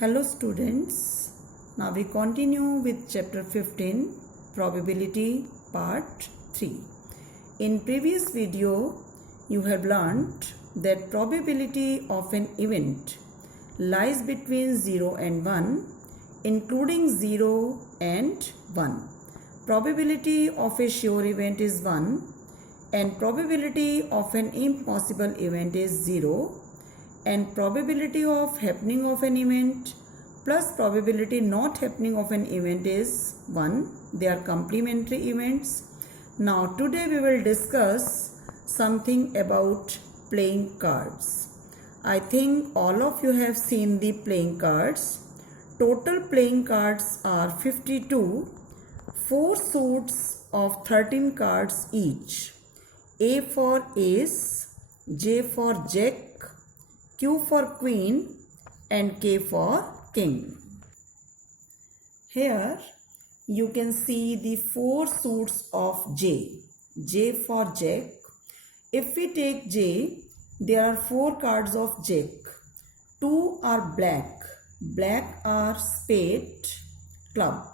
Hello students, now we continue with chapter 15 probability part 3. In previous video you have learned that probability of an event lies between 0 and 1 including 0 and 1. Probability of a sure event is 1 and probability of an impossible event is 0. And probability of happening of an event plus probability not happening of an event is 1. They are complementary events. Now today we will discuss something about playing cards. I think all of you have seen the playing cards. Total playing cards are 52. 4 suits of 13 cards each. A for ace, J for jack, Q for queen and K for king. Here you can see the 4 suits of J. J for jack. If we take J, there are 4 cards of jack. 2 are black. Black are spade, club.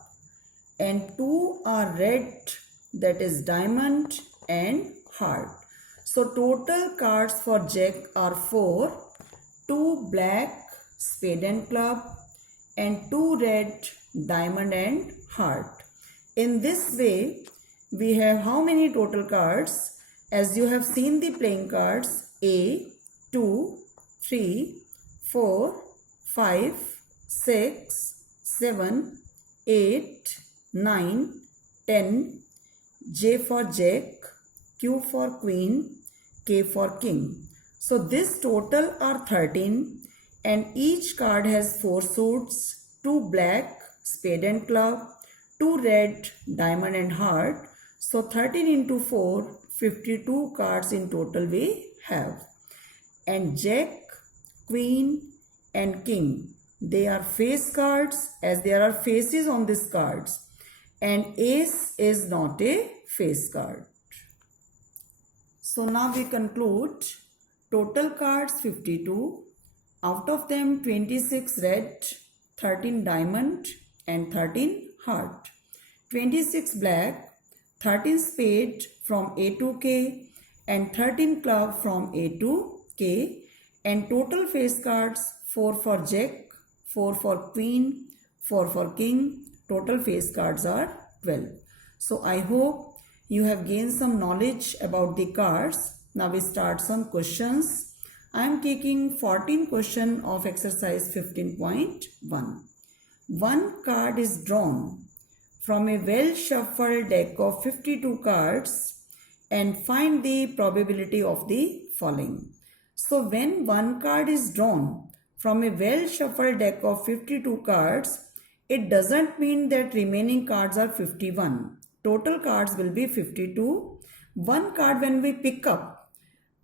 And 2 are red, that is diamond and heart. So total cards for jack are 4. 2 black, spade and club, and 2 red, diamond and heart. In this way, we have how many total cards? As you have seen the playing cards, A, 2, 3, 4, 5, 6, 7, 8, 9, 10, J for jack, Q for queen, K for king. So this total are 13 and each card has 4 suits, 2 black, spade and club, 2 red, diamond and heart. So 13 into 4, 52 cards in total we have. And jack, queen and king, they are face cards as there are faces on these cards. And ace is not a face card. So now we conclude. Total cards 52, out of them 26 red, 13 diamond and 13 heart, 26 black, 13 spade from A to K and 13 club from A to K, and total face cards 4 for jack, 4 for queen, 4 for king. Total face cards are 12. So I hope you have gained some knowledge about the cards. Now we start some questions. I am taking 14 question of exercise 15.1. One card is drawn from a well shuffled deck of 52 cards and find the probability of the following. So when one card is drawn from a well shuffled deck of 52 cards, it doesn't mean that remaining cards are 51. Total cards will be 52. One card when we pick up,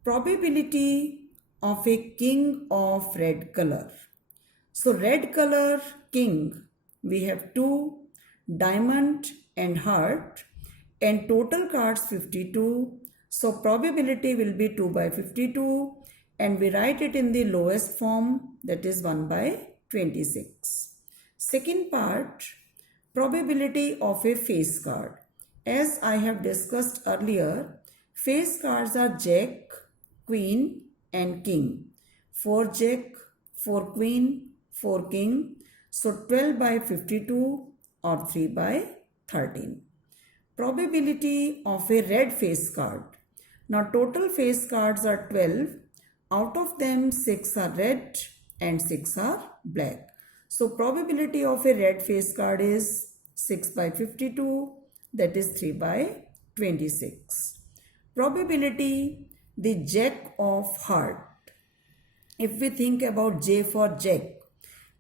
probability of a king of red color. So red color king, we have 2, diamond and heart, and total cards 52. So probability will be 2 by 52 and we write it in the lowest form, that is 1 by 26. Second part, probability of a face card. As I have discussed earlier, face cards are jack, queen and king. 4 jack, 4 queen, 4 king. So 12 by 52 or 3 by 13. Probability of a red face card. Now total face cards are 12. Out of them 6 are red and 6 are black. So probability of a red face card is 6 by 52, that is 3 by 26. Probability the jack of heart. If we think about J for jack,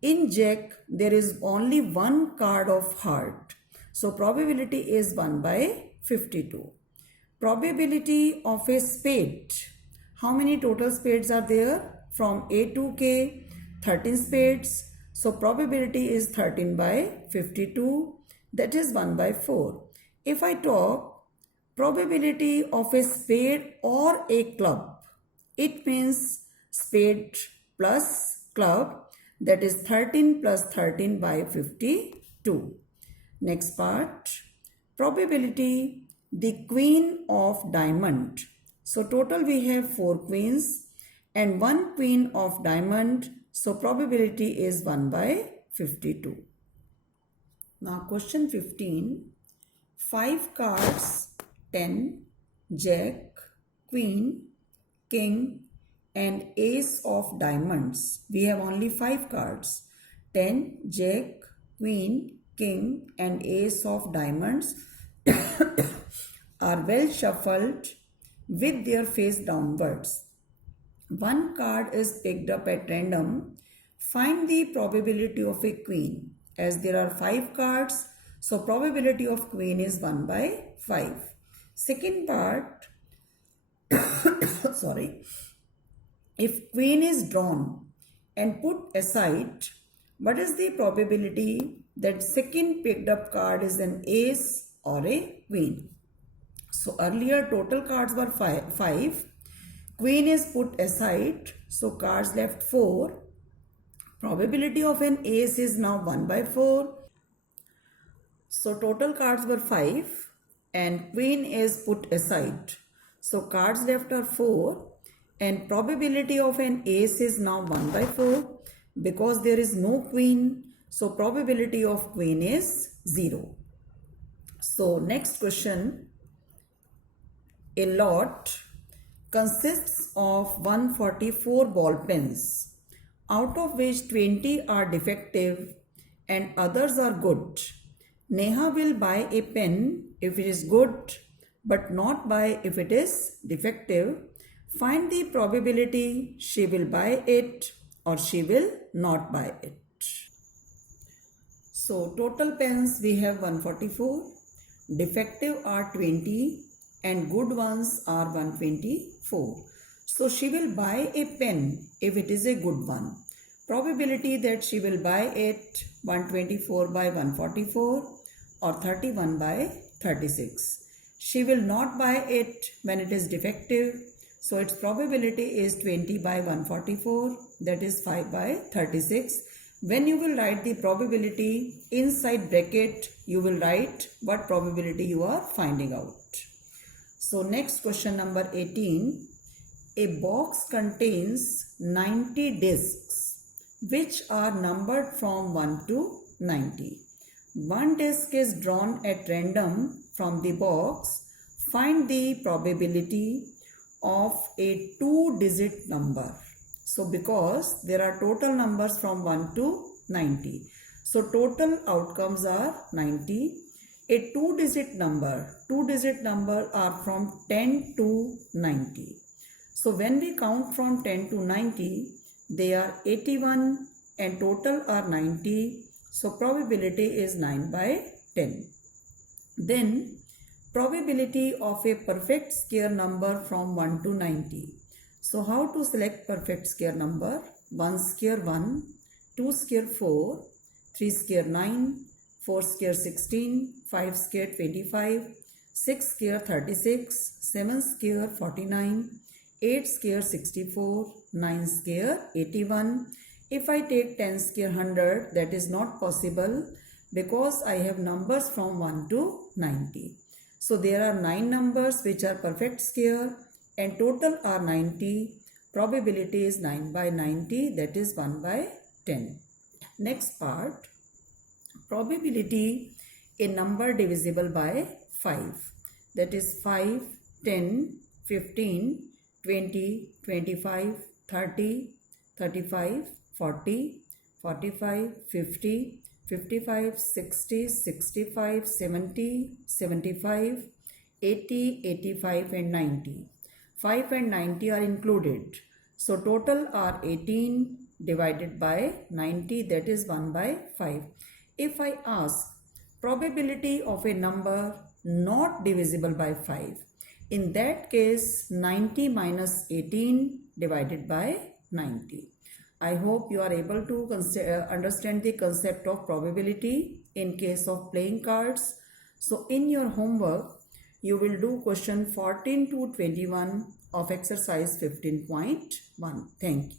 in jack there is only one card of heart. So probability is 1 by 52. Probability of a spade. How many total spades are there? From A to K, 13 spades. So probability is 13 by 52. That is 1 by 4. If I talk probability of a spade or a club, it means spade plus club, that is 13 plus 13 by 52. Next part, probability, the queen of diamond. So total we have 4 queens and 1 queen of diamond. So probability is 1 by 52. Now question 15. 5 cards, 10, jack, queen, king and ace of diamonds. We have only 5 cards. 10, jack, queen, king and ace of diamonds are well shuffled with their face downwards. One card is picked up at random. Find the probability of a queen. As there are 5 cards, so probability of queen is 1 by 5. Second part, sorry, if queen is drawn and put aside, what is the probability that second picked up card is an ace or a queen? So earlier total cards were 5. Queen is put aside, so cards left 4. Probability of an ace is now 1 by 4. So total cards were 5 and queen is put aside. So cards left are 4 and probability of an ace is now 1 by 4 because there is no queen. So probability of queen is 0. So next question. A lot consists of 144 ball pens, out of which 20 are defective and others are good. Neha will buy a pen if it is good but not buy if it is defective. Find the probability she will buy it or she will not buy it. So total pens we have 144, defective are 20 and good ones are 124. So she will buy a pen if it is a good one. Probability that she will buy it 124 by 144 or 31 by 36. She will not buy it when it is defective. So its probability is 20 by 144, that is 5 by 36. When you will write the probability inside bracket, you will write what probability you are finding out. So next question number 18. A box contains 90 discs which are numbered from 1 to 90. One disc is drawn at random from the box. Find the probability of a 2-digit number. So because there are total numbers from 1 to 90. So total outcomes are 90. A 2-digit number are from 10 to 90. So when we count from 10 to 90, they are 81 and total are 90. So probability is 9 by 10. Then probability of a perfect square number from 1 to 90. So how to select perfect square number? 1 square 1, 2 square 4, 3 square 9, 4 square 16, 5 square 25, 6 square 36, 7 square 49, 8 square 64, 9 square 81. If I take 10 square 100, that is not possible because I have numbers from 1 to 90. So there are 9 numbers which are perfect square and total are 90. Probability is 9 by 90, that is 1 by 10. Next part, probability a number divisible by 5, that is 5, 10, 15, 20, 25, 30, 35, 40, 45, 50, 55, 60, 65, 70, 75, 80, 85 and 90. 5 and 90 are included. So total are 18 divided by 90, that is 1 by 5. If I ask probability of a number not divisible by 5, in that case 90 minus 18 divided by 90. I hope you are able to understand the concept of probability in case of playing cards. So in your homework, you will do question 14 to 21 of exercise 15.1. Thank you.